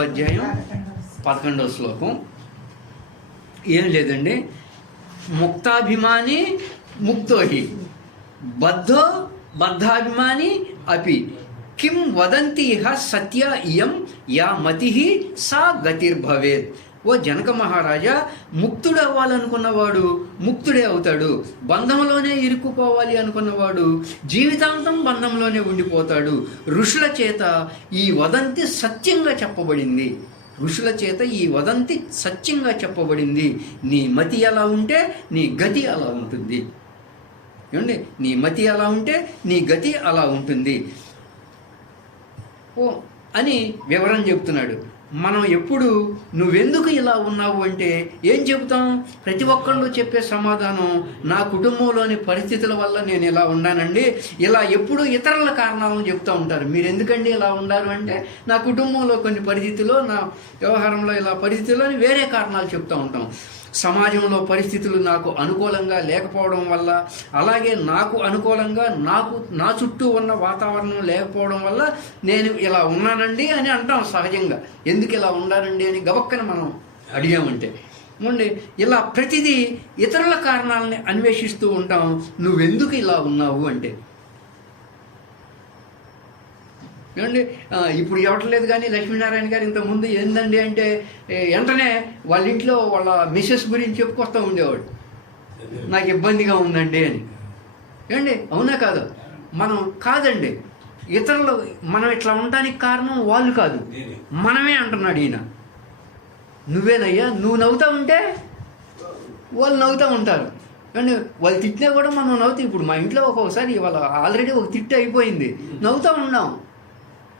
అధ్యాయం పదకొండవ శ్లోకం. ఏం లేదండి. ముక్తాభిమాని ముక్తోహి. బద్ధో బద్ధాభిమాని అపి. కిం వదంతి ఇహ సత్య ఇయం యా మతి సా గతిర్భవేత్. ఓ జనక మహారాజా ముక్తుడు అవ్వాలనుకున్నవాడు ముక్తుడే అవుతాడు. బంధంలోనే ఇరుక్కుపోవాలి అనుకున్నవాడు జీవితాంతం బంధంలోనే ఉండిపోతాడు. ఋషుల చేత ఈ వదంతి సత్యంగా చెప్పబడింది. ఋషుల చేత ఈ వదంతి సత్యంగా చెప్పబడింది. నీ మతి ఎలా ఉంటే నీ గతి అలా ఉంటుంది. ఏమండి? నీ మతి అలా ఉంటే నీ గతి అలా ఉంటుంది. ఓ అని వివరం చెప్తున్నాడు. మనం ఎప్పుడు నువ్వెందుకు ఇలా ఉన్నావు అంటే ఏం చెబుతాం? ప్రతి ఒక్కళ్ళు చెప్పే సమాధానం నా కుటుంబంలోని పరిస్థితుల వల్ల నేను ఇలా ఉన్నానండి. ఇలా ఎప్పుడు ఇతరుల కారణాలను చెప్తూ ఉంటారు. మీరు ఎందుకండి ఇలా ఉన్నారు అంటే నా కుటుంబంలో కొన్ని పరిస్థితుల్లో నా వ్యవహారంలో ఇలా పరిస్థితుల్లో అని వేరే కారణాలు చెప్తూ ఉంటాం. సమాజంలో పరిస్థితులు నాకు అనుకూలంగా లేకపోవడం వల్ల అలాగే నాకు అనుకూలంగా నాకు నా చుట్టూ ఉన్న వాతావరణం లేకపోవడం వల్ల నేను ఇలా ఉన్నానండి అని అంటాం సహజంగా. ఎందుకు ఇలా ఉన్నానండి అని గబక్కన మనం అడిగామంటే ఉండి ఇలా ప్రతిదీ ఇతరుల కారణాలని అన్వేషిస్తూ ఉంటాం నువ్వెందుకు ఇలా ఉన్నావు? అంటే ఏమండి? ఇప్పుడు ఇవ్వట్లేదు కానీ లక్ష్మీనారాయణ గారు ఇంత ముందు ఏందండి అంటే వెంటనే వాళ్ళ ఇంట్లో వాళ్ళ మిస్సెస్ గురించి చెప్పుకొస్తూ ఉండేవాడు. నాకు ఇబ్బందిగా ఉందండి అని. ఏమండి? అవునా కాదు? మనం కాదండి. ఇతరులు మనం ఇట్లా ఉండడానికి కారణం వాళ్ళు కాదు. మనమే అంటున్నాడు ఈయన. నువ్వేనయ్యా? నువ్వు నవ్వుతా ఉంటే వాళ్ళు నవ్వుతూ ఉంటారు. అండి వాళ్ళు తిట్టినా కూడా మనం నవ్వుతాం. ఇప్పుడు మా ఇంట్లో ఒక్కొక్కసారి వాళ్ళ ఆల్రెడీ ఒక తిట్టు అయిపోయింది. నవ్వుతూ ఉన్నాం.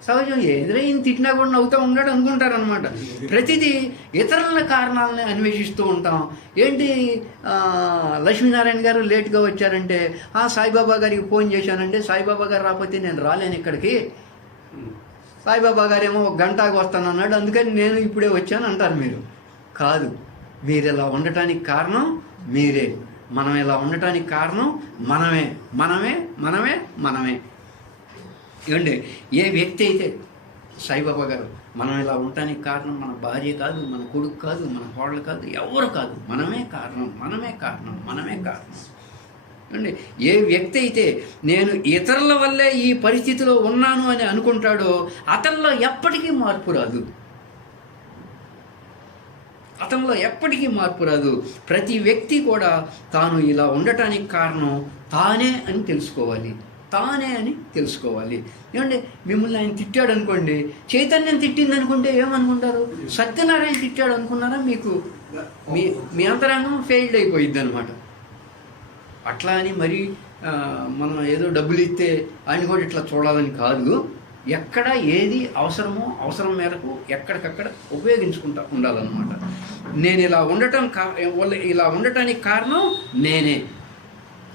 సహజం ఎదురైన తిట్టినా కూడా నవ్వుతూ ఉన్నాడు అనుకుంటారు అనమాట ప్రతిదీ ఇతరుల కారణాలని అన్వేషిస్తూ ఉంటాం. ఏంటి లక్ష్మీనారాయణ గారు లేట్గా వచ్చారంటే ఆ సాయిబాబా గారికి ఫోన్ చేశానంటే సాయిబాబా గారు రాకపోతే నేను రాలేను ఇక్కడికి. సాయిబాబా గారేమో ఒక గంటకు వస్తానన్నాడు అందుకని నేను ఇప్పుడే వచ్చాను అంటారు మీరు. కాదు మీరు ఇలా ఉండటానికి కారణం మీరే. మనం ఇలా ఉండటానికి కారణం మనమే. మనమే మనమే మనమే. ఏమండి ఏ వ్యక్తి అయితే సాయిబాబా గారు మనం ఇలా ఉండటానికి కారణం మన భార్య కాదు మన కొడుకు కాదు మన కోడలు కాదు ఎవరు కాదు మనమే కారణం మనమే కారణం మనమే కారణం. అండి ఏ వ్యక్తి అయితే నేను ఇతరుల వల్లే ఈ పరిస్థితిలో ఉన్నాను అని అనుకుంటాడో అతనిలో ఎప్పటికీ మార్పు రాదు. అతనిలో ఎప్పటికీ మార్పు రాదు. ప్రతి వ్యక్తి కూడా తాను ఇలా ఉండటానికి కారణం తానే అని తెలుసుకోవాలి. తానే అని తెలుసుకోవాలి. ఏమంటే మిమ్మల్ని ఆయన తిట్టాడు అనుకోండి చైతన్యం తిట్టింది అనుకుంటే ఏమనుకుంటారు? సత్యనారాయణ తిట్టాడు అనుకున్నారా మీకు? మీ మీ అంతరంగం ఫెయిల్డ్ అయిపోయింది అనమాట అట్లా అని మరి మనం ఏదో డబ్బులు ఇస్తే ఆయన కూడా ఇట్లా చూడాలని కాదు. ఎక్కడ ఏది అవసరమో అవసరం మేరకు ఎక్కడికక్కడ ఉపయోగించుకుంటా ఉండాలన్నమాట. నేను ఇలా ఉండటం కా ఇలా ఉండటానికి కారణం నేనే.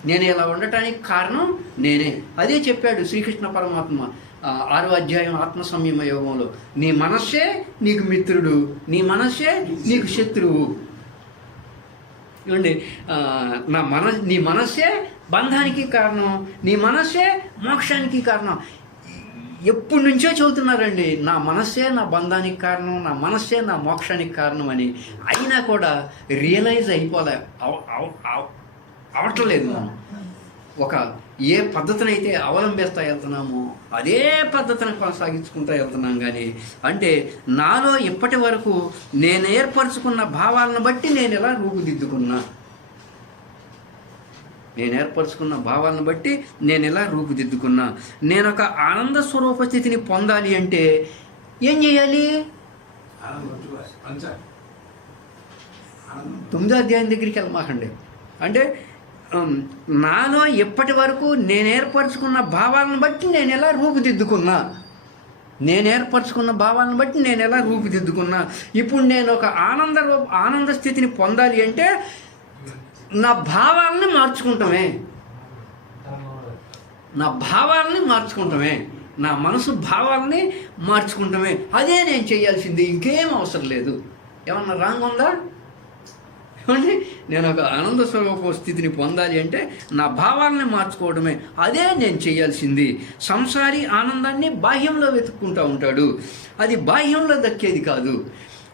నేను ఇలా ఉండటానికి కారణం నేనే. అదే చెప్పాడు శ్రీకృష్ణ పరమాత్మ ఆరో అధ్యాయం ఆత్మ సంయమ యోగంలో. నీ మనస్సే నీకు మిత్రుడు నీ మనస్సే నీకు శత్రువు. ఇవ్వండి నా మన నీ మనస్సే బంధానికి కారణం నీ మనస్సే మోక్షానికి కారణం. ఎప్పటి నుంచో చెబుతున్నారండి నా మనస్సే నా బంధానికి కారణం నా మనస్సే నా మోక్షానికి కారణం అని అయినా కూడా రియలైజ్ అయిపోలే. అవ- అవట్లేదు మనం. ఒక ఏ పద్ధతిని అయితే అవలంబిస్తా వెళ్తున్నామో అదే పద్ధతిని కొనసాగించుకుంటూ వెళ్తున్నాం కానీ అంటే నాలో ఇప్పటి వరకు నేను ఏర్పరచుకున్న భావాలను బట్టి నేను ఎలా రూపుదిద్దుకున్నా? నేను ఏర్పరచుకున్న భావాలను బట్టి నేను ఎలా రూపుదిద్దుకున్నా? నేను ఒక ఆనంద స్వరూప స్థితిని పొందాలి అంటే ఏం చేయాలి? తొమ్మిదో అధ్యాయం దగ్గరికి వెళ్ళమాకండి. అంటే నాలో ఇప్పటి వరకు నేను ఏర్పరచుకున్న భావాలను బట్టి నేను ఎలా రూపుదిద్దుకున్నా? నేను ఏర్పరచుకున్న భావాలను బట్టి నేను ఎలా రూపుదిద్దుకున్నా? ఇప్పుడు నేను ఒక ఆనంద రూప ఆనంద స్థితిని పొందాలి అంటే నా భావాలని మార్చుకుంటామే. నా భావాలని మార్చుకుంటామే. నా మనసు భావాలని మార్చుకుంటామే. అదే నేను చేయాల్సింది. ఇంకేం అవసరం లేదు. ఏమన్నా రాంగ్ ఉందా? ఏమండి? నేను ఒక ఆనంద స్వరూప స్థితిని పొందాలి అంటే నా భావాలని మార్చుకోవడమే. అదే నేను చేయాల్సింది. సంసారి ఆనందాన్ని బాహ్యంలో వెతుక్కుంటూ ఉంటాడు. అది బాహ్యంలో దక్కేది కాదు.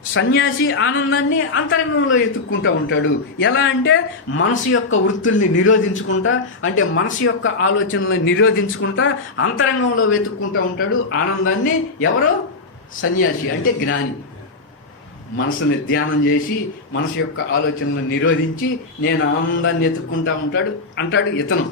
సన్యాసి ఆనందాన్ని అంతరంగంలో ఎత్తుక్కుంటూ ఉంటాడు. ఎలా అంటే మనసు యొక్క వృత్తుల్ని నిరోధించుకుంటా అంటే మనసు యొక్క ఆలోచనల్ని నిరోధించుకుంటా అంతరంగంలో వెతుక్కుంటూ ఉంటాడు. ఆనందాన్ని ఎవరో? సన్యాసి అంటే జ్ఞాని. మనసుని ధ్యానం చేసి మనసు యొక్క ఆలోచనలను నిరోధించి నేను ఆనందాన్ని వెతుక్కుంటా ఉంటాడు అంటాడు ఇతను.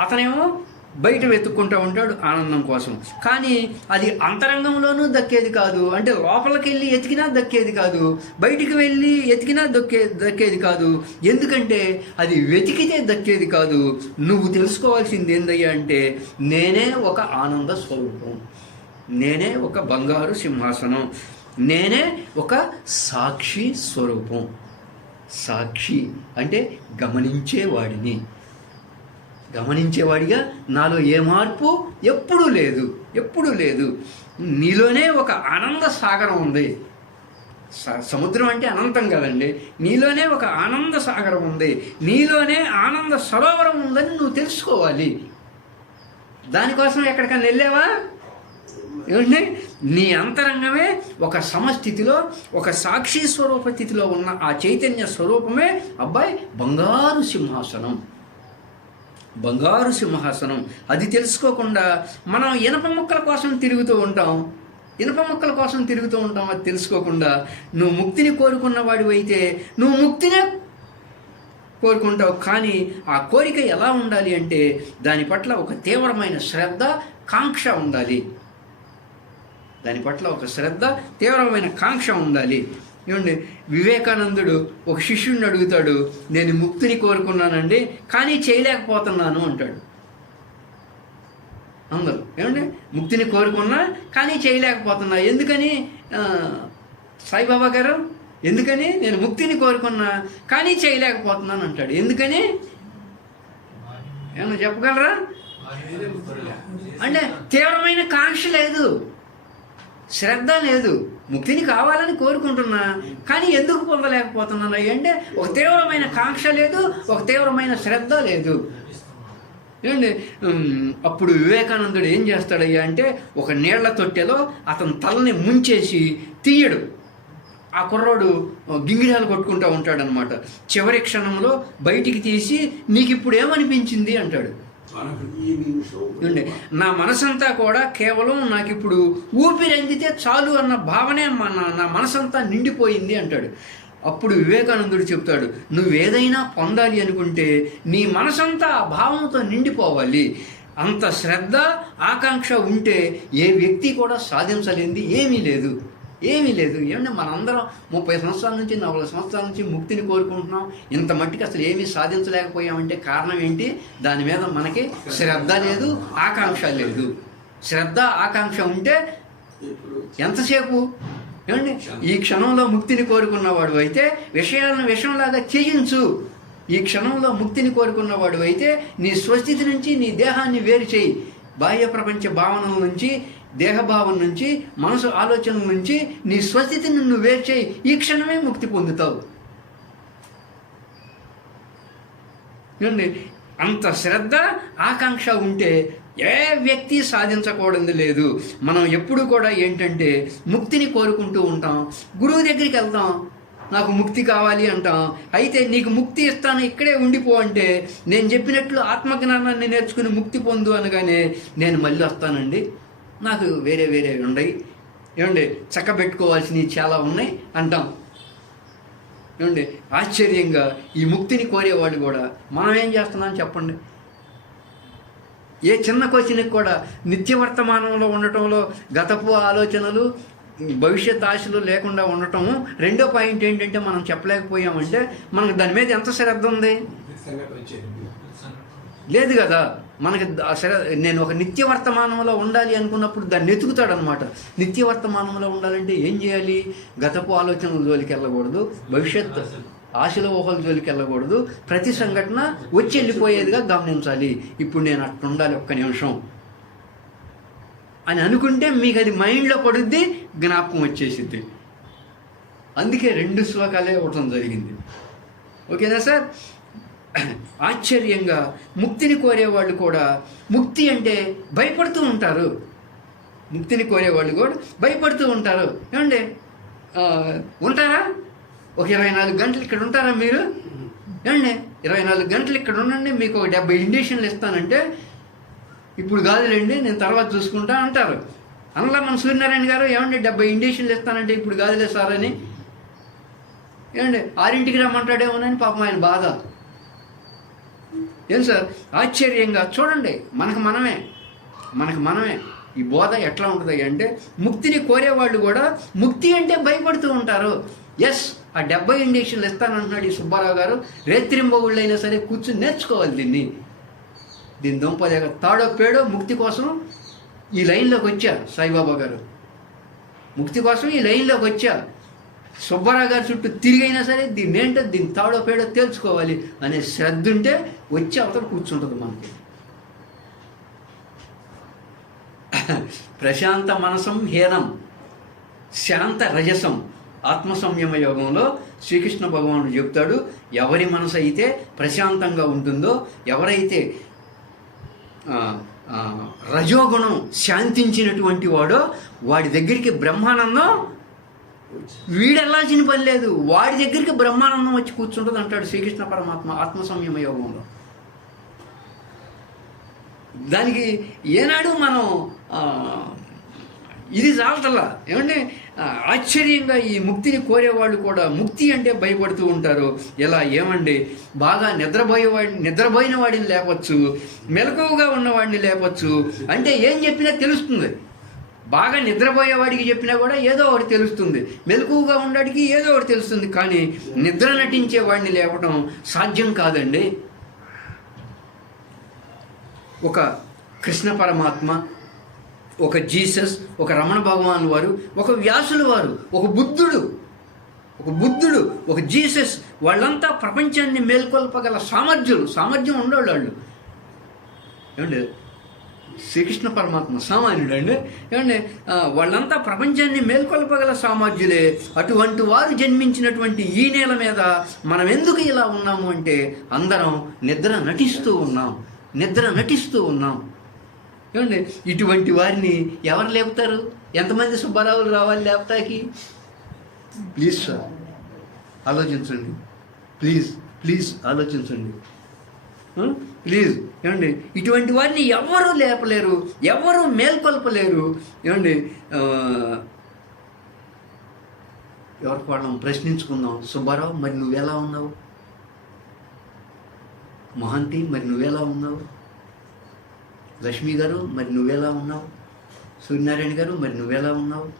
అతనేమో బయట వెతుక్కుంటూ ఉంటాడు ఆనందం కోసం. కానీ అది అంతరంగంలోనూ దక్కేది కాదు. అంటే లోపలికి వెళ్ళి ఎతికినా దక్కేది కాదు. బయటికి వెళ్ళి ఎతికినా దొక్కే దక్కేది కాదు. ఎందుకంటే అది వెతికితే దక్కేది కాదు. నువ్వు తెలుసుకోవాల్సింది ఏందయ్యా అంటే నేనే ఒక ఆనంద స్వరూపం. నేనే ఒక బంగారు సింహాసనం. నేనే ఒక సాక్షి స్వరూపం. సాక్షి అంటే గమనించేవాడిని. గమనించేవాడిగా నాలో ఏ మార్పు? ఎప్పుడూ లేదు ఎప్పుడూ లేదు. నీలోనే ఒక ఆనంద సాగరం ఉంది. స- సముద్రం అంటే అనంతం కదండి. నీలోనే ఒక ఆనంద సాగరం ఉంది. నీలోనే ఆనంద సరోవరం ఉందని నువ్వు తెలుసుకోవాలి. దానికోసం ఎక్కడికైనా వెళ్ళావా? ఏమంటే నీ అంతరంగమే ఒక సమస్థితిలో ఒక సాక్షి స్వరూప స్థితిలో ఉన్న ఆ చైతన్య స్వరూపమే అబ్బాయి బంగారు సింహాసనం. బంగారు సింహాసనం. అది తెలుసుకోకుండా మనం ఇనప ముక్కల కోసం తిరుగుతూ ఉంటాం. ఇనప మొక్కల కోసం తిరుగుతూ ఉంటాం అది తెలుసుకోకుండా నువ్వు ముక్తిని కోరుకున్న వాడివైతే నువ్వు ముక్తినే కోరుకుంటావు. కానీ ఆ కోరిక ఎలా ఉండాలి అంటే దాని పట్ల ఒక తీవ్రమైన శ్రద్ధ కాంక్ష ఉండాలి. దాని పట్ల ఒక శ్రద్ధ తీవ్రమైన కాంక్ష ఉండాలి. ఏమండి? వివేకానందుడు ఒక శిష్యుడిని అడుగుతాడు నేను ముక్తిని కోరుకున్నానండి కానీ చేయలేకపోతున్నాను అంటాడు. అందరూ. ఏమండి? ముక్తిని కోరుకున్నా కానీ చేయలేకపోతున్నా. ఎందుకని? సాయిబాబా గారు ఎందుకని? నేను ముక్తిని కోరుకున్నా కానీ చేయలేకపోతున్నాను అంటాడు. ఎందుకని? ఏమన్నా చెప్పగలరా? అంటే తీవ్రమైన కాంక్ష లేదు. శ్రద్ధ లేదు. ముక్తిని కావాలని కోరుకుంటున్నా కానీ ఎందుకు పొందలేకపోతున్నాను? అంటే ఒక తీవ్రమైన కాంక్ష లేదు ఒక తీవ్రమైన శ్రద్ధ లేదు. ఏమండి? అప్పుడు వివేకానందుడు ఏం చేస్తాడయ్యా అంటే ఒక నీళ్ళ తొట్టెలో అతని తలని ముంచేసి తీయడు. ఆ కుర్రోడు గింగిరాలు కొట్టుకుంటూ ఉంటాడనమాట చివరి క్షణంలో బయటికి తీసి నీకు ఇప్పుడు ఏమనిపించింది? అంటాడు. నా మనసంతా కూడా కేవలం నాకు ఇప్పుడు ఊపిరి అందితే చాలు అన్న భావనే మన నా మనసంతా నిండిపోయింది అంటాడు. అప్పుడు వివేకానందుడు చెప్తాడు నువ్వేదైనా పొందాలి అనుకుంటే నీ మనసంతా ఆ భావంతో నిండిపోవాలి. అంత శ్రద్ధ ఆకాంక్ష ఉంటే ఏ వ్యక్తి కూడా సాధించలేనిది ఏమీ లేదు. ఏమీ లేదు. ఏమంటే మనందరం ముప్పై సంవత్సరాల నుంచి నలభై సంవత్సరాల నుంచి ముక్తిని కోరుకుంటున్నాం. ఇంత మట్టికి అసలు ఏమీ సాధించలేకపోయామంటే కారణం ఏంటి? దాని మీద మనకి శ్రద్ధ లేదు ఆకాంక్ష లేదు. శ్రద్ధ ఆకాంక్ష ఉంటే ఎంతసేపు? ఏమండి? ఈ క్షణంలో ముక్తిని కోరుకున్నవాడు అయితే విషయాలను విషయంలాగా చేయించు. ఈ క్షణంలో ముక్తిని కోరుకున్నవాడు అయితే నీ స్వస్థితి నుంచి నీ దేహాన్ని వేరు చేయి. బాహ్య ప్రపంచ భావనల నుంచి దేహభావం నుంచి మనసు ఆలోచన నుంచి నీ స్వస్థితిని నువ్వు వేరు ఈ క్షణమే ముక్తి పొందుతావు. అంత శ్రద్ధ ఆకాంక్ష ఉంటే ఏ వ్యక్తి సాధించకూడదు లేదు. మనం ఎప్పుడు కూడా ఏంటంటే ముక్తిని కోరుకుంటూ ఉంటాం. గురువు దగ్గరికి వెళ్తాం. నాకు ముక్తి కావాలి అంటాం. అయితే నీకు ముక్తి ఇస్తాను ఇక్కడే ఉండిపో అంటే నేను చెప్పినట్లు ఆత్మజ్ఞానాన్ని నేర్చుకుని ముక్తి పొందు అనగానే నేను మళ్ళీ వస్తానండి. నాకు వేరే వేరే ఉన్నాయి. ఏమండి చక్కబెట్టుకోవాల్సినవి చాలా ఉన్నాయి అంటాం. ఏమండి ఆశ్చర్యంగా ఈ ముక్తిని కోరేవాడు కూడా మనం ఏం చేస్తున్నాం చెప్పండి. ఏ చిన్న క్వశ్చన్కి కూడా నిత్య వర్తమానంలో ఉండటంలో గతపు ఆలోచనలు భవిష్యత్ ఆశలు లేకుండా ఉండటం రెండో పాయింట్ ఏంటంటే మనం చెప్పలేకపోయామంటే మనకు దాని మీద ఎంత శ్రద్ధ ఉంది? లేదు కదా. మనకి సరే నేను ఒక నిత్య వర్తమానంలో ఉండాలి అనుకున్నప్పుడు దాన్ని ఎతుకుతాడు అనమాట నిత్య వర్తమానంలో ఉండాలంటే ఏం చేయాలి? గతపు ఆలోచనల జోలికి వెళ్ళకూడదు భవిష్యత్ ఆశల ఊహల జోలికి వెళ్ళకూడదు ప్రతి సంఘటన వచ్చి వెళ్ళిపోయేదిగా గమనించాలి. ఇప్పుడు నేను అట్లా ఉండాలి ఒక్క నిమిషం అని అనుకుంటే మీకు అది మైండ్లో పడుద్ది జ్ఞాపకం వచ్చేసిద్ది. అందుకే రెండు శ్లోకాలే ఇవ్వటం జరిగింది. ఓకేనా సార్? ఆశ్చర్యంగా ముక్తిని కోరేవాళ్ళు కూడా ముక్తి అంటే భయపడుతూ ఉంటారు. ముక్తిని కోరేవాళ్ళు కూడా భయపడుతూ ఉంటారు. ఏమండి? ఉంటారా? ఒక ఇరవై నాలుగు గంటలు ఇక్కడ ఉంటారా మీరు? ఏమండి? ఇరవై నాలుగు గంటలు ఇక్కడ ఉండండి మీకు ఒక డెబ్బై ఇండిషన్లు ఇస్తానంటే ఇప్పుడు కాదులేండి నేను తర్వాత చూసుకుంటా అంటారు. అందులో మన సూర్యనారాయణ గారు ఏమండి డెబ్బై ఇండిషన్లు ఇస్తానంటే ఇప్పుడు కాదులే సార్ అని? ఏమండి? ఆరింటికి రమ్మంటాడేమోనని పాపం ఆయన బాధ. ఏం సార్? ఆశ్చర్యంగా చూడండి మనకు మనమే మనకు మనమే. ఈ బోధ ఎట్లా ఉంటుంది అంటే ముక్తిని కోరేవాళ్ళు కూడా ముక్తి అంటే భయపడుతూ ఉంటారు. ఎస్ ఆ డెబ్బై ఇండక్షన్లు ఇస్తానంటున్నాడు ఈ సుబ్బారావు గారు. రేత్రింబగుళ్ళు అయినా సరే కూర్చుని నేర్చుకోవాలి దీన్ని. దీని దుంపదేగ తాడో పేడో ముక్తి కోసం ఈ లైన్లోకి వచ్చా సాయిబాబా గారు. ముక్తి కోసం ఈ లైన్లోకి వచ్చా సుబ్బారావు గారి చుట్టూ తిరిగైనా సరే దీన్ని ఏంటో దీన్ని తాడో పేడో తేల్చుకోవాలి అనే శ్రద్ధ ఉంటే వచ్చి అవతల కూర్చుంటుంది మనకి. ప్రశాంత మనసం హీనం శాంత రజసం ఆత్మ సంయమ యోగంలో శ్రీకృష్ణ భగవానుడు చెప్తాడు ఎవరి మనసు అయితే ప్రశాంతంగా ఉంటుందో ఎవరైతే రజోగుణం శాంతించినటువంటి వాడో వాడి దగ్గరికి బ్రహ్మానందం వీడెళ్ళాల్సిన పని లేదు. వాడి దగ్గరికి బ్రహ్మానందం వచ్చి కూర్చుంటుంది అంటాడు శ్రీకృష్ణ పరమాత్మ ఆత్మ సంయమ యోగంలో. దానికి ఏనాడు మనం ఇది చాలతల్లా ఏమంటే ఆశ్చర్యంగా ఈ ముక్తిని కోరేవాళ్ళు కూడా ముక్తి అంటే భయపడుతూ ఉంటారు. ఎలా ఏమండి? బాగా నిద్రపోయేవాడి నిద్రపోయిన వాడిని లేపచ్చు మెలకువగా ఉన్నవాడిని లేపచ్చు. అంటే ఏం చెప్పినా తెలుస్తుంది. బాగా నిద్రపోయేవాడికి చెప్పినా కూడా ఏదో ఒకటి తెలుస్తుంది. మెలకువగా ఉండడానికి ఏదో ఒకటి తెలుస్తుంది. కానీ నిద్ర నటించే వాడిని లేపడం సాధ్యం కాదండి. ఒక కృష్ణ పరమాత్మ ఒక జీసస్ ఒక రమణ భగవాన్ వారు ఒక వ్యాసులు వారు ఒక బుద్ధుడు ఒక బుద్ధుడు ఒక జీసస్ వాళ్ళంతా ప్రపంచాన్ని మేల్కొల్పగల సామర్థ్యులు సామర్థ్యం ఉండేవాళ్ళు వాళ్ళు. ఏమండి? శ్రీకృష్ణ పరమాత్మ సామాన్యుడు అండి. ఏమండి? వాళ్ళంతా ప్రపంచాన్ని మేల్కొల్పగల సామర్థ్యులే. అటువంటి వారు జన్మించినటువంటి ఈ నేల మీద మనం ఎందుకు ఇలా ఉన్నాము అంటే అందరం నిద్ర నటిస్తూ ఉన్నాం. నిద్ర నటిస్తూ ఉన్నాం. ఏమండి ఇటువంటి వారిని ఎవరు లేపుతారు? ఎంతమంది సుబ్బారావులు రావాలి లేపుతాకి ప్లీజ్ సార్ ఆలోచించండి. ప్లీజ్ ప్లీజ్ ఆలోచించండి? ప్లీజ్. ఏమండి ఇటువంటి వారిని ఎవరు లేపలేరు? ఎవరు మేల్కొల్పలేరు? ఏమండి ఎవరికి వాళ్ళం ప్రశ్నించుకుందాం? సుబ్బారావు మరి నువ్వెలా ఉన్నావు? మహంతి మరి నువ్వెలా ఉన్నావు? లక్ష్మి గారు మరి నువ్వెలా ఉన్నావు? సూర్యనారాయణ గారు మరి నువ్వెలా ఉన్నావు?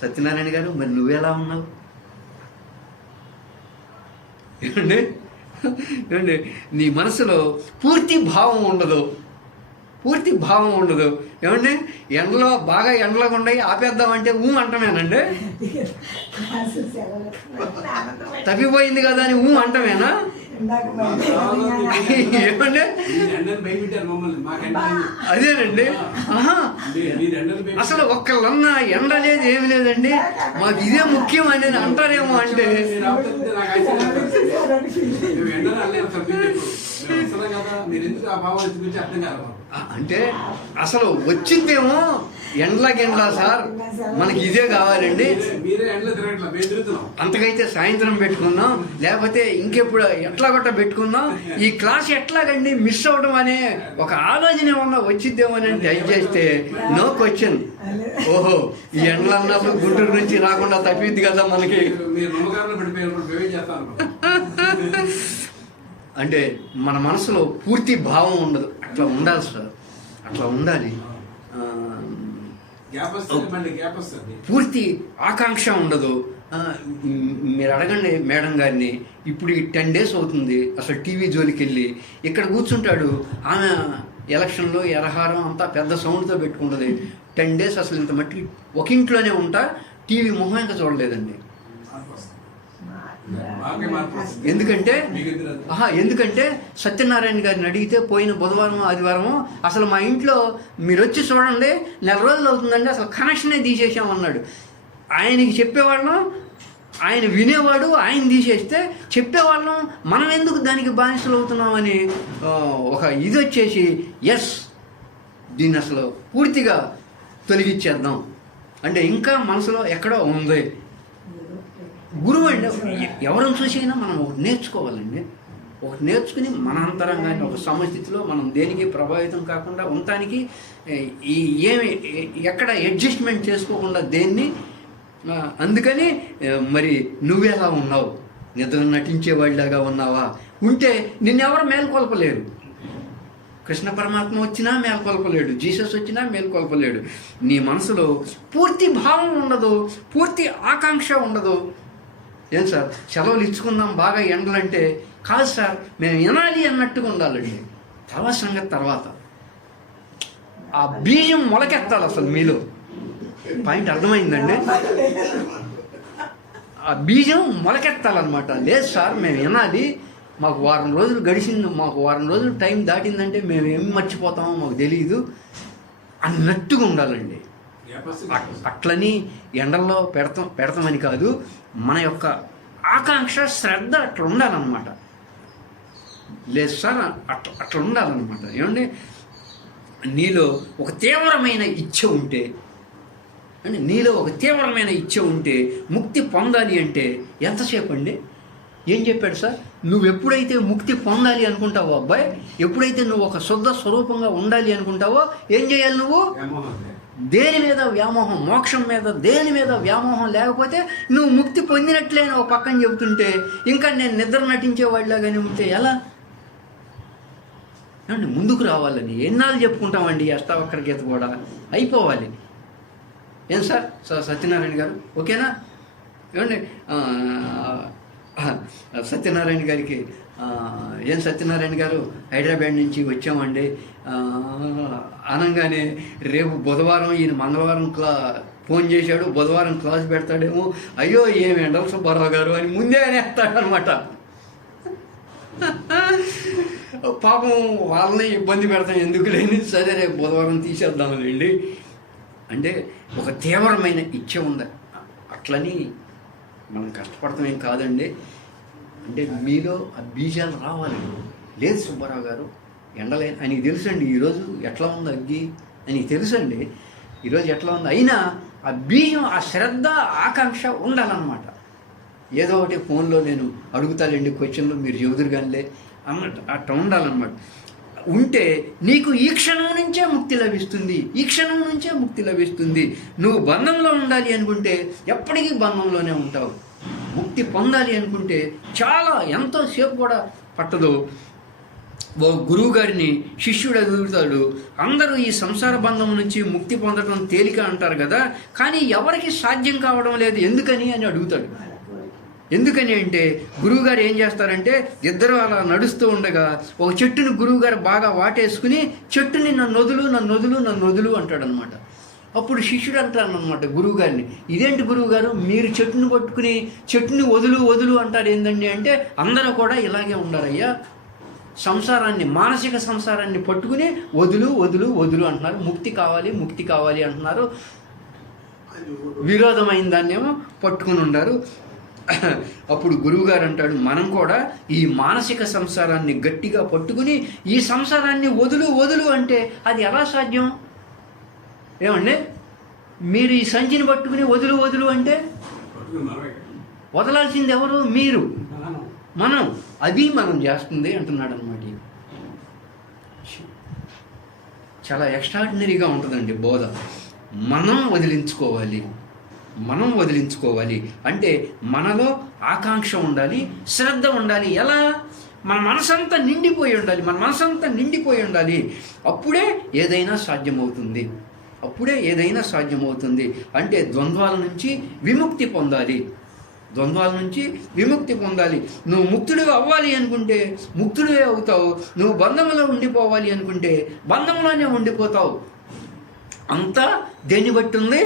సత్యనారాయణ గారు మరి నువ్వెలా ఉన్నావు? ఏమండి? ఏమండి? నీ మనసులో పూర్తి భావం ఉండదు. పూర్తి భావం ఉండదు. ఏమండి? ఎండలో బాగా ఎండలో ఉన్నాయి ఆపేద్దామంటే ఊ అంటమేనండి. తప్పిపోయింది కదా అని ఊ అంటమేనా? అదేనండి. అసలు ఒక్కళ్ళన్నా ఎండ లేదు ఏమి లేదండి. మాకు ఇదే ముఖ్యం అనేది అంటారేమో అంటే అంటే అసలు వచ్చిందేమో ఎండ్ల గెండ్లా సార్? మనకి ఇదే కావాలండి. అంతకైతే సాయంత్రం పెట్టుకుందాం. లేకపోతే ఇంకెప్పుడు ఎట్లా గొట్ట పెట్టుకుందాం. ఈ క్లాస్ ఎట్లాగండి? మిస్ అవడం అనే ఒక ఆలోచన ఏమన్నా వచ్చిద్దేమో అని టైప్ చేస్తే నో క్వశ్చన్. ఓహో ఈ ఎండలు అన్నప్పుడు గుంటూరు నుంచి రాకుండా తప్పిద్ది కదా మనకి. అంటే మన మనసులో పూర్తి భావం ఉండదు. అట్లా ఉండాలి సార్. అట్లా ఉండాలి. పూర్తి ఆకాంక్ష ఉండదు. మీరు అడగండి మేడం గారిని. ఇప్పుడు ఈ టెన్ డేస్ అవుతుంది. అసలు టీవీ జోలికి వెళ్ళి ఇక్కడ కూర్చుంటాడు. ఆమె ఎలక్షన్లో ఎరహారం అంతా పెద్ద సౌండ్తో పెట్టుకుంటుంది. టెన్ డేస్ అసలు ఇంత మట్టి ఒక ఇంట్లోనే ఉంటా టీవీ మొహం ఇంకా చూడలేదండి మార్పు వస్తుంది. బాగా మార్పు వస్తుంది. ఎందుకంటే. ఆహా ఎందుకంటే సత్యనారాయణ గారిని అడిగితే పోయిన బుధవారం ఆదివారం అసలు మా ఇంట్లో మీరు వచ్చి చూడండి నెల రోజులు అవుతుందండి అసలు కనెక్షనే తీసేసాం అన్నాడు. ఆయనకి చెప్పేవాళ్ళం ఆయన వినేవాడు ఆయన తీసేస్తే చెప్పేవాళ్ళం మనం ఎందుకు దానికి బానిసలు అవుతున్నామని ఒక ఇది వచ్చేసి ఎస్ దీన్ని అసలు పూర్తిగా తొలగించేద్దాం. అంటే ఇంకా మనసులో ఎక్కడో ఉంది. గురువు అండి ఎవరిని చూసైనా మనం నేర్చుకోవాలండి. ఒక నేర్చుకుని మన అంతరంగాన్ని ఒక సమస్థితిలో మనం దేనికి ప్రభావితం కాకుండా ఉండటానికి ఈ ఏమి ఎక్కడ అడ్జస్ట్మెంట్ చేసుకోకుండా దేన్ని అందుకని మరి నువ్వెలా ఉన్నావు? నిద్ర నటించే వాళ్ళగా ఉన్నావా? ఉంటే నిన్నెవరు మేల్కొల్పలేరు. కృష్ణ పరమాత్మ వచ్చినా మేల్కొల్పలేడు. జీసస్ వచ్చినా మేల్కొల్పలేడు. నీ మనసులో పూర్తి భావం ఉండదు పూర్తి ఆకాంక్ష ఉండదు. ఏం సార్? సెలవులు ఇచ్చుకుందాం బాగా ఎండలంటే కాదు సార్ మేము వినాలి అన్నట్టుగా ఉండాలండి. తర్వాత సంగతి తర్వాత. ఆ బీజం మొలకెత్తాలి అసలు మీలో. పాయింట్ అర్థమైందండి? ఆ బీజం మొలకెత్తాలన్నమాట. లేదు సార్ మేము వినాలి. మాకు వారం రోజులు గడిచింది మాకు వారం రోజులు టైం దాటిందంటే మేము ఏం మర్చిపోతామో మాకు తెలియదు అన్నట్టుగా ఉండాలండి. అట్లని ఎండల్లో పెడతాం పెడతామని కాదు మన యొక్క ఆకాంక్ష శ్రద్ధ అట్లా ఉండాలన్నమాట. లేదు సార్ అట్లా అట్లా ఉండాలన్నమాట. ఏమండి? నీలో ఒక తీవ్రమైన ఇచ్చ ఉంటే అంటే నీలో ఒక తీవ్రమైన ఇచ్చ ఉంటే ముక్తి పొందాలి అంటే ఎంతసేపు అండి? ఏం చెప్పాడు సార్? నువ్వు ఎప్పుడైతే ముక్తి పొందాలి అనుకుంటావో అబ్బాయి ఎప్పుడైతే నువ్వు ఒక శుద్ధ స్వరూపంగా ఉండాలి అనుకుంటావో ఏం చేయాలి నువ్వు? దేని మీద వ్యామోహం మోక్షం మీద దేని మీద వ్యామోహం లేకపోతే నువ్వు ముక్తి పొందినట్లే ఒక పక్కన చెబుతుంటే ఇంకా నేను నిద్ర నటించేవాళ్ళగానే ఉంటే ఎలా? అండి ముందుకు రావాలని ఎన్నాళ్ళు చెప్పుకుంటామండి అష్టావక్ర గీత కూడా? అయిపోవాలి. ఏం సార్? సార్ సత్యనారాయణ గారు? ఓకేనా? ఏమండి సత్యనారాయణ గారికి ఏం సత్యనారాయణ గారు హైదరాబాద్ నుంచి వచ్చామండి. అనగానే రేపు బుధవారం ఈయన మంగళవారం క్లా ఫోన్ చేశాడు బుధవారం క్లాస్ పెడతాడేమో అయ్యో ఏమి ఎండల సుబ్బారావు గారు అని ముందే అనేస్తాడనమాట పాపం వాళ్ళని ఇబ్బంది పెడతాం ఎందుకు లేని సరే రేపు బుధవారం తీసేద్దాంలేండి. అంటే ఒక తీవ్రమైన ఇచ్చ ఉంది. అట్లని మనం కష్టపడతాం ఏం కాదండి. అంటే మీలో ఆ బీజాలు రావాలి. లేదు సుబ్బారావు గారు ఎండలే ఆయనకి తెలుసండి ఈరోజు ఎట్లా ఉంది అగ్గి? ఆయనకి తెలుసండి ఈరోజు ఎట్లా ఉంది? అయినా ఆ బీజం ఆ శ్రద్ధ ఆకాంక్ష ఉండాలన్నమాట. ఏదో ఒకటి ఫోన్లో నేను అడుగుతానండి క్వశ్చన్లు మీరు చెబుదురు కానిలే అన్నట్టు అట్లా ఉండాలన్నమాట. ఉంటే నీకు ఈ క్షణం నుంచే ముక్తి లభిస్తుంది ఈ క్షణం నుంచే ముక్తి లభిస్తుంది. నువ్వు బంధంలో ఉండాలి అనుకుంటే ఎప్పటికీ బంధంలోనే ఉంటావు. ముక్తి పొందాలి అనుకుంటే చాలా ఎంతోసేపు కూడా పట్టదు. ఓ గురువు గారిని శిష్యుడు ఎదుగుతాడు. అందరూ ఈ సంసార బంధం నుంచి ముక్తి పొందడం తేలిక అంటారు కదా కానీ ఎవరికి సాధ్యం కావడం లేదు. ఎందుకని అని అడుగుతాడు. ఎందుకని అంటే గురువుగారు ఏం చేస్తారంటే ఇద్దరు అలా నడుస్తూ ఉండగా ఒక చెట్టుని గురువుగారు బాగా వాటేసుకుని చెట్టుని నన్ను వదులు నన్ను వదులు నన్ను వదులు అంటాడనమాట. అప్పుడు శిష్యుడు అంటాను అనమాట గురువు గారిని ఇదేంటి గురువు గారు మీరు చెట్టుని పట్టుకుని చెట్టుని వదులు వదులు అంటారు ఏందండి అంటే అందరూ కూడా ఇలాగే ఉండారయ్యా సంసారాన్ని మానసిక సంసారాన్ని పట్టుకుని వదులు వదులు వదులు అంటున్నారు. ముక్తి కావాలి ముక్తి కావాలి అంటున్నారు. విరోధమైన దాన్నేమో పట్టుకుని ఉండారు. అప్పుడు గురువుగారు అంటాడు మనం కూడా ఈ మానసిక సంసారాన్ని గట్టిగా పట్టుకుని ఈ సంసారాన్ని వదులు వదులు అంటే అది ఎలా సాధ్యం? ఏమండి? మీరు ఈ సంచిని పట్టుకుని వదులు వదులు అంటే? వదలాల్సింది ఎవరు? మీరు. మనం. అది మనం చేస్తుంది అంటున్నాడు అనమాట చాలా ఎక్స్ట్రాడినరీగా ఉంటుందండి బోధ. మనం వదిలించుకోవాలి. మనం వదిలించుకోవాలి. అంటే మనలో ఆకాంక్ష ఉండాలి శ్రద్ధ ఉండాలి. ఎలా? మన మనసంతా నిండిపోయి ఉండాలి. మన మనసంతా నిండిపోయి ఉండాలి. అప్పుడే ఏదైనా సాధ్యమవుతుంది. అప్పుడే ఏదైనా సాధ్యమవుతుంది. అంటే ద్వంద్వాల నుంచి విముక్తి పొందాలి. ద్వంద్వాల నుంచి విముక్తి పొందాలి. నువ్వు ముక్తుడు అవ్వాలి అనుకుంటే ముక్తుడివే అవుతావు. నువ్వు బంధంలో ఉండిపోవాలి అనుకుంటే బంధంలోనే ఉండిపోతావు. అంతా దేన్ని బట్టి ఉంది?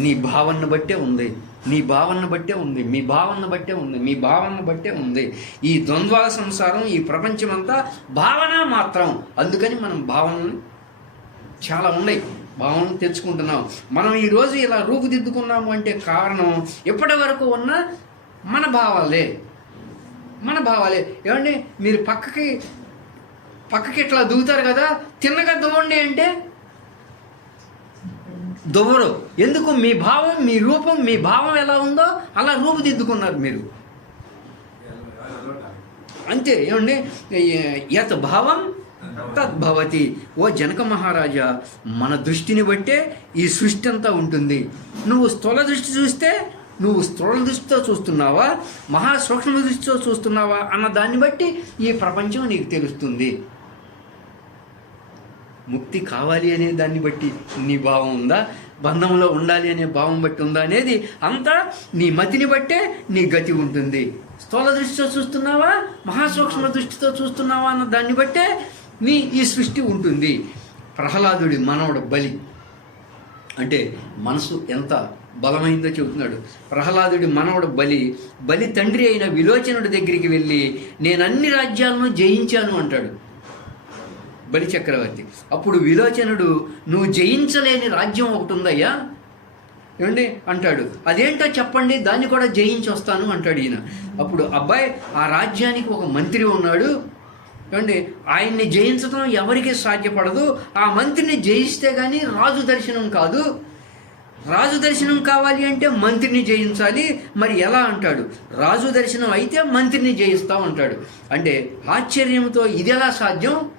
నీ భావనను బట్టే ఉంది. నీ భావనను బట్టే ఉంది. మీ భావనను బట్టే ఉంది. మీ భావనను బట్టే ఉంది. ఈ ద్వంద్వాల సంసారం ఈ ప్రపంచమంతా భావన మాత్రం. అందుకని మనం భావనలు చాలా ఉన్నాయి. భావన తెచ్చుకుంటున్నాం. మనం ఈరోజు ఇలా రూపుదిద్దుకున్నాము అంటే కారణం ఇప్పటి వరకు ఉన్న మన భావాలే. మన భావాలే. ఏమండి? మీరు పక్కకి పక్కకి ఇట్లా దువ్వుతారు కదా? తిన్నగా దువ్వండి అంటే దువ్వరు. ఎందుకు? మీ భావం మీ రూపం మీ భావం ఎలా ఉందో అలా రూపుదిద్దుకున్నారు మీరు. అంతే. ఏమండి? యత్ భావం తద్భవతి ఓ జనక మహారాజా మన దృష్టిని బట్టే ఈ సృష్టి అంతా ఉంటుంది. నువ్వు స్థూల దృష్టి చూస్తే నువ్వు స్థూల దృష్టితో చూస్తున్నావా మహా సూక్ష్మ దృష్టితో చూస్తున్నావా అన్న దాన్ని బట్టి ఈ ప్రపంచం నీకు తెలుస్తుంది. ముక్తి కావాలి అనే దాన్ని బట్టి నీ భావం ఉందా? బంధంలో ఉండాలి అనే భావం బట్టి ఉందా అనేది అంతా నీ మతిని బట్టే నీ గతి ఉంటుంది. స్థూల దృష్టితో చూస్తున్నావా మహాసూక్ష్మ దృష్టితో చూస్తున్నావా అన్న దాన్ని బట్టే నీ ఈ సృష్టి ఉంటుంది. ప్రహ్లాదుడి మనవడు బలి. అంటే మనసు ఎంత బలమైందో చెబుతున్నాడు. ప్రహ్లాదుడి మనవడు బలి. బలి తండ్రి అయిన విలోచనుడి దగ్గరికి వెళ్ళి నేను అన్ని రాజ్యాలను జయించాను అంటాడు బలి చక్రవర్తి. అప్పుడు విలోచనుడు నువ్వు జయించలేని రాజ్యం ఒకటి ఉందయ్యా? ఏమండి? అంటాడు. అదేంటో చెప్పండి దాన్ని కూడా జయించి వస్తాను అంటాడు ఈయన. అప్పుడు అబ్బాయి ఆ రాజ్యానికి ఒక మంత్రి ఉన్నాడు ఏమండి ఆయన్ని జయించడం ఎవరికీ సాధ్యపడదు. ఆ మంత్రిని జయిస్తే కానీ రాజు దర్శనం కాదు. రాజు దర్శనం కావాలి అంటే మంత్రిని జయించాలి. మరి ఎలా అంటాడు? రాజు దర్శనం అయితే మంత్రిని జయిస్తా అంటాడు అంటే ఆశ్చర్యంతో ఇది ఎలా సాధ్యం?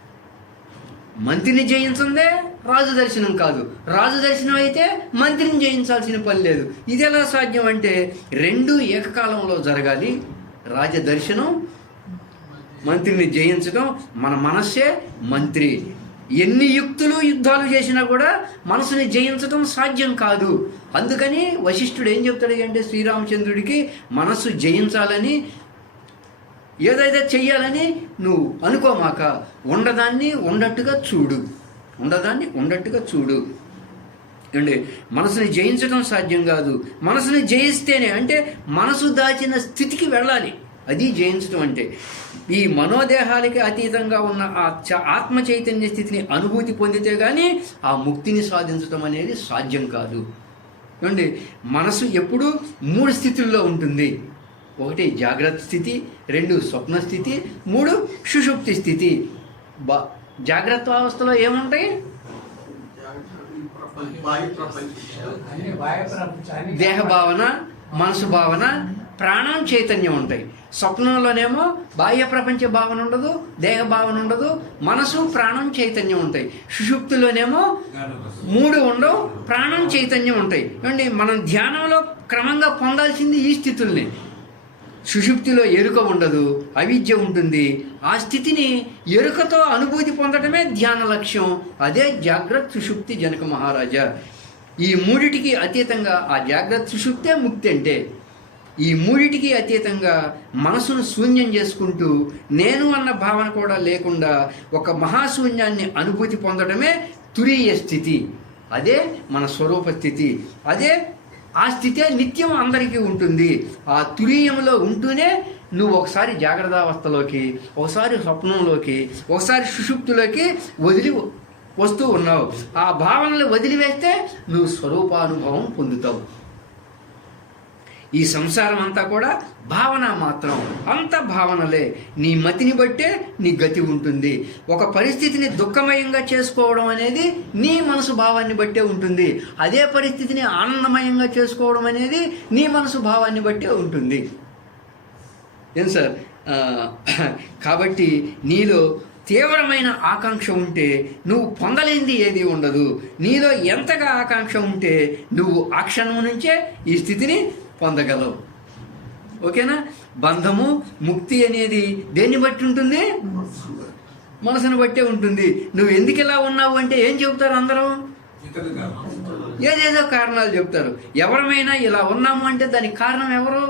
మంత్రిని జయించిందే రాజు దర్శనం కాదు. రాజు దర్శనం అయితే మంత్రిని జయించాల్సిన పని లేదు. ఇది ఎలా సాధ్యం అంటే రెండు ఏకకాలంలో జరగాలి. రాజ దర్శనం మంత్రిని జయించడం మన మనస్సే మంత్రి. ఎన్ని యుక్తులు యుద్ధాలు చేసినా కూడా మనసుని జయించడం సాధ్యం కాదు. అందుకని వశిష్ఠుడు ఏం చెప్తాడు అంటే శ్రీరామచంద్రుడికి మనస్సు జయించాలని ఏదైతే చెయ్యాలని నువ్వు అనుకోమాక ఉండదాన్ని ఉండట్టుగా చూడు. ఉండదాన్ని ఉండట్టుగా చూడు. అండి మనసుని జయించడం సాధ్యం కాదు. మనసుని జయిస్తేనే అంటే మనసు దాచిన స్థితికి వెళ్ళాలి. అది జయించడం అంటే ఈ మనోదేహాలకి అతీతంగా ఉన్న ఆ ఆత్మ చైతన్య స్థితిని అనుభూతి పొందితే కానీ ఆ ముక్తిని సాధించడం అనేది సాధ్యం కాదు. ఏమండి? మనసు ఎప్పుడు మూడు స్థితుల్లో ఉంటుంది. ఒకటి జాగ్రత్త స్థితి రెండు స్వప్న స్థితి మూడు సుషుప్తి స్థితి. బా జాగ్రత్త అవస్థలో ఏముంటాయి? దేహ భావన మనసు భావన ప్రాణం చైతన్యం ఉంటాయి. స్వప్నంలోనేమో బాహ్య ప్రపంచ భావన ఉండదు దేహ భావన ఉండదు మనసు ప్రాణం చైతన్యం ఉంటాయి. సుషుప్తిలోనేమో మూడు ఉండవు ప్రాణం చైతన్యం ఉంటాయి. ఏమండి? మనం ధ్యానంలో క్రమంగా పొందాల్సింది ఈ స్థితుల్ని. సుషుప్తిలో ఎరుక ఉండదు అవిద్య ఉంటుంది. ఆ స్థితిని ఎరుకతో అనుభూతి పొందడమే ధ్యాన లక్ష్యం. అదే జాగ్రత్త సుషుప్తి జనక మహారాజా. ఈ మూడిటికి అతీతంగా ఆ జాగ్రత్త సుషుప్తే ముక్తి అంటే ఈ మూడిటికి అతీతంగా మనసును శూన్యం చేసుకుంటూ నేను అన్న భావన కూడా లేకుండా ఒక మహాశూన్యాన్ని అనుభూతి పొందడమే తురీయ స్థితి. అదే మన స్వరూప స్థితి. అదే ఆ స్థితే నిత్యం అందరికీ ఉంటుంది. ఆ తురీయంలో ఉంటూనే నువ్వు ఒకసారి జాగ్రత్తావస్థలోకి ఒకసారి స్వప్నంలోకి ఒకసారి సుషుప్తులోకి వదిలి వస్తూ ఉన్నావు. ఆ భావనలు వదిలివేస్తే నువ్వు స్వరూపానుభవం పొందుతావు. ఈ సంసారం అంతా కూడా భావన మాత్రం అంత భావనలే. నీ మతిని బట్టే నీ గతి ఉంటుంది. ఒక పరిస్థితిని దుఃఖమయంగా చేసుకోవడం అనేది నీ మనసు భావాన్ని బట్టే ఉంటుంది. అదే పరిస్థితిని ఆనందమయంగా చేసుకోవడం అనేది నీ మనసు భావాన్ని బట్టే ఉంటుంది. ఏం సార్? కాబట్టి నీలో తీవ్రమైన ఆకాంక్ష ఉంటే నువ్వు పొందలేనిది ఏది ఉండదు. నీలో ఎంతగా ఆకాంక్ష ఉంటే నువ్వు ఆ క్షణం నుంచే ఈ స్థితిని పొందగలవు. ఓకేనా? బంధము ముక్తి అనేది దేన్ని బట్టి ఉంటుంది? మనసును బట్టే ఉంటుంది. నువ్వు ఎందుకు ఇలా ఉన్నావు అంటే ఏం చెబుతారు అందరం? ఏదేదో కారణాలు చెప్తారు ఎవరమైనా ఇలా ఉన్నాము అంటే దానికి కారణం ఎవరు?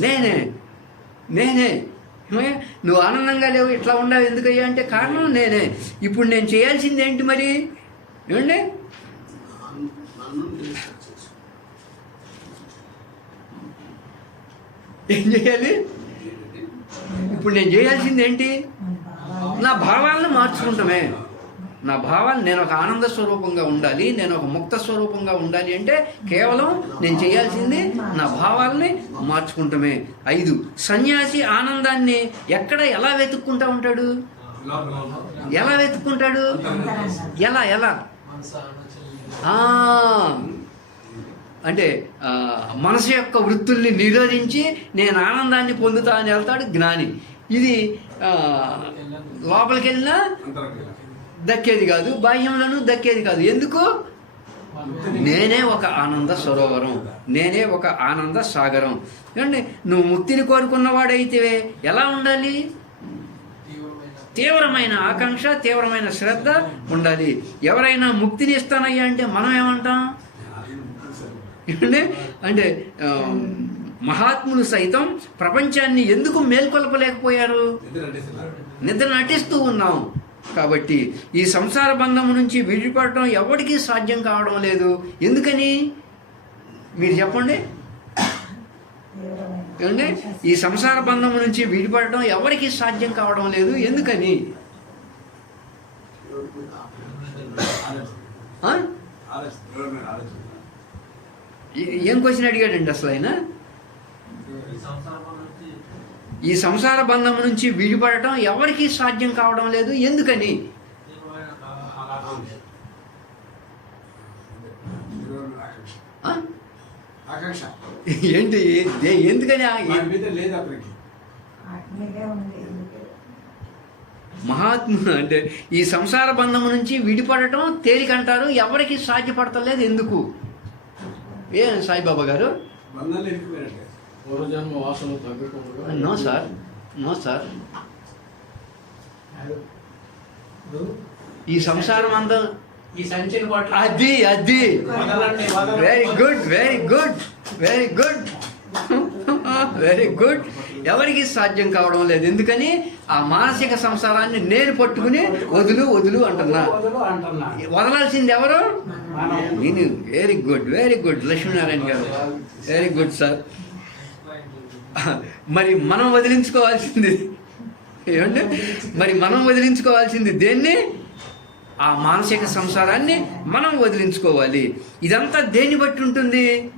నేనే. నేనే. నువ్వు ఆనందంగా లేవు ఇట్లా ఉండవు ఎందుకయ్యా అంటే కారణం నేనే. ఇప్పుడు నేను చేయాల్సింది ఏంటి మరి? ఏమండి? ఏం చేయాలి? ఇప్పుడు నేను చేయాల్సింది ఏంటి? నా భావాలను మార్చుకుంటామే. నా భావాలు నేను ఒక ఆనంద స్వరూపంగా ఉండాలి నేను ఒక ముక్త స్వరూపంగా ఉండాలి అంటే కేవలం నేను చేయాల్సింది నా భావాల్ని మార్చుకుంటమే. ఐదు సన్యాసి ఆనందాన్ని ఎక్కడ ఎలా వెతుక్కుంటా ఉంటాడు? ఎలా వెతుక్కుంటాడు? ఎలా ఎలా? అంటే మనసు యొక్క వృత్తుల్ని నిరోధించి నేను ఆనందాన్ని పొందుతా అని వెళ్తాడు జ్ఞాని. ఇది లోపలికి వెళ్ళినా దక్కేది కాదు బాహ్యంలోనూ దక్కేది కాదు. ఎందుకు? నేనే ఒక ఆనంద సరోవరం. నేనే ఒక ఆనంద సాగరం. ఏమండి నువ్వు ముక్తిని కోరుకున్నవాడైతే ఎలా ఉండాలి? తీవ్రమైన ఆకాంక్ష తీవ్రమైన శ్రద్ధ ఉండాలి. ఎవరైనా ముక్తిని ఇస్తానయ్యా అంటే మనం ఏమంటాం? ఏమండి? అంటే మహాత్ములు సైతం ప్రపంచాన్ని ఎందుకు మేల్కొల్పలేకపోయారు? నిద్ర నటిస్తూ ఉన్నాం. కాబట్టి ఈ సంసార బంధం నుంచి విడిపడటం ఎవరికీ సాధ్యం కావడం లేదు. ఎందుకని? మీరు చెప్పండి. ఏమండి? ఈ సంసార బంధం నుంచి విడిపడటం ఎవరికీ సాధ్యం కావడం లేదు. ఎందుకని? ఆ? ఏ- క్వశ్చన్ అడిగాడండి అసలు ఆయన? ఈ సంసార బంధం నుంచి విడిపడటం ఎవరికీ సాధ్యం కావడం లేదు ఎందుకని? ఏంటి? ఎందుకని మహాత్ముడు అంటే ఈ సంసార బంధం నుంచి విడిపడటం తేలికంటారు ఎవరికి సాధ్యపడతలేదు ఎందుకు? ఏ Saibaba garu? No sir. No sir. ఈ సంసారం అందం ఈ సంచిని అది అది. Very good very good very good very good ఎవరికి సాధ్యం కావడం లేదు. ఎందుకని? ఆ మానసిక సంసారాన్ని నేను పట్టుకుని వదులు వదులు అంటున్నా. వదలు అంటున్నా. వదలాల్సింది ఎవరు. నేను. Very good very good Lakshminarayana garu. Very good sir మరి మనం వదిలించుకోవాల్సింది. ఏమంటే మరి మనం వదిలించుకోవాల్సింది దేన్ని? ఆ మానసిక సంసారాన్ని మనం వదిలించుకోవాలి. ఇదంతా దేన్ని బట్టి ఉంటుంది?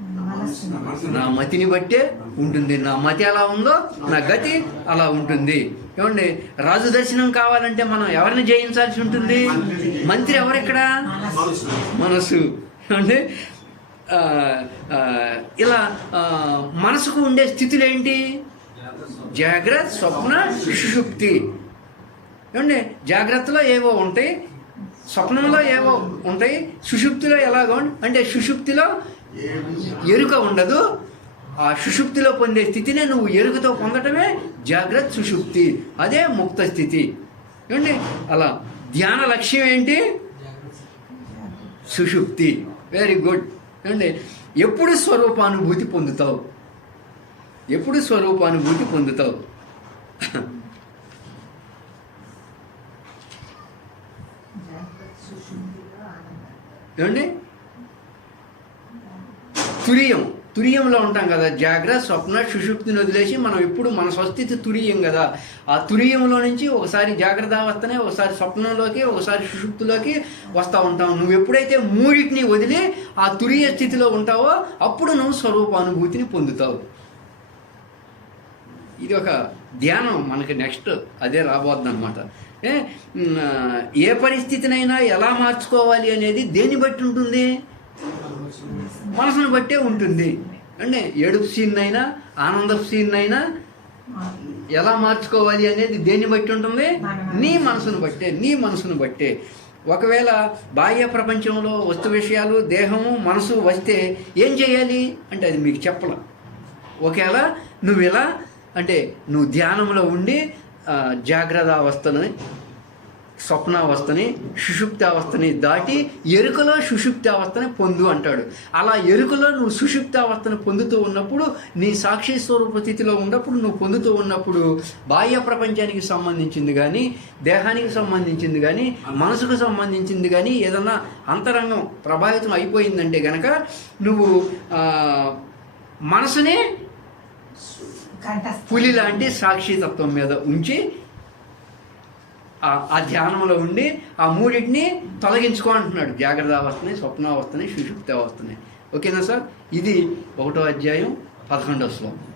నా మతిని బట్టే ఉంటుంది. నా మతి ఎలా ఉందో నా గతి అలా ఉంటుంది. ఏమండి? రాజు దర్శనం కావాలంటే మనం ఎవరిని జయించాల్సి ఉంటుంది? మంత్రి ఎవరెక్కడ? మనసు. ఏమండి? ఇలా మనసుకు ఉండే స్థితులు ఏంటి? జాగ్రత్త స్వప్న సుషుప్తి. ఏమండి? జాగ్రత్తలో ఏవో ఉంటాయి స్వప్నంలో ఏవో ఉంటాయి సుషుప్తిలో ఎలాగో అంటే సుషుప్తిలో ఎరుక ఉండదు. ఆ సుషుప్తిలో పొందే స్థితినే నువ్వు ఎరుకతో పొందటమే జాగ్రత్త సుషుప్తి. అదే ముక్త స్థితి. ఏమండి? అలా ధ్యాన లక్ష్యం ఏంటి? సుషుప్తి. వెరీ గుడ్ ఏమండి? ఎప్పుడు స్వరూపానుభూతి పొందుతావు? ఎప్పుడు స్వరూపానుభూతి పొందుతావు? ఏమండి? తురియం. తురియంలో ఉంటాం కదా జాగ్రత్త స్వప్న సుషుప్తిని వదిలేసి మనం ఎప్పుడు మన స్వస్థితి తురియం కదా. ఆ తురియంలో నుంచి ఒకసారి జాగ్రత్త అవస్థనే ఒకసారి స్వప్నంలోకి ఒకసారి సుషుప్తిలోకి వస్తూ ఉంటాం నువ్వు ఎప్పుడైతే మూడింటిని వదిలి ఆ తురియ స్థితిలో ఉంటావో అప్పుడు నువ్వు స్వరూపానుభూతిని పొందుతావు. ఇది ఒక ధ్యానం మనకి నెక్స్ట్ అదే రాబోద్దనమాట ఏ ఏ పరిస్థితినైనా ఎలా మార్చుకోవాలి అనేది దేన్ని బట్టి ఉంటుంది? మనసును బట్టే ఉంటుంది. అంటే ఏడుపు సీన్ అయినా ఆనంద సీన్ అయినా ఎలా మార్చుకోవాలి అనేది దేన్ని బట్టి ఉంటుంది? నీ మనసును బట్టే నీ మనసును బట్టే. ఒకవేళ బాహ్య ప్రపంచంలో వస్తు విషయాలు దేహము మనసు వస్తే ఏం చేయాలి? అంటే అది మీకు చెప్పల. ఒకవేళ నువ్వు ఇలా అంటే నువ్వు ధ్యానంలో ఉండి జాగ్రత్త అవస్థను స్వప్నావస్థని సుషుప్తావస్థని దాటి ఎరుకలో సుషుప్తావస్థని పొందు అంటాడు. అలా ఎరుకలో నువ్వు సుషుప్తావస్థను పొందుతూ ఉన్నప్పుడు నీ సాక్షి స్వరూప స్థితిలో ఉన్నప్పుడు నువ్వు పొందుతూ ఉన్నప్పుడు బాహ్య ప్రపంచానికి సంబంధించింది కానీ దేహానికి సంబంధించింది కానీ మనసుకు సంబంధించింది కానీ ఏదన్నా అంతరంగం ప్రభావితం అయిపోయిందంటే గనక నువ్వు మనసునే పులి లాంటి సాక్షి తత్వం మీద ఉంచి ఆ- ధ్యానంలో ఉండి ఆ మూడింటిని తొలగించుకో అంటున్నాడు. జాగ్రత్త అవస్థని స్వప్నావస్థని సుషుప్తి వస్తున్నాయి ఓకేనా సార్? ఇది ఒకటో అధ్యాయం పదకొండవ శ్లోకం.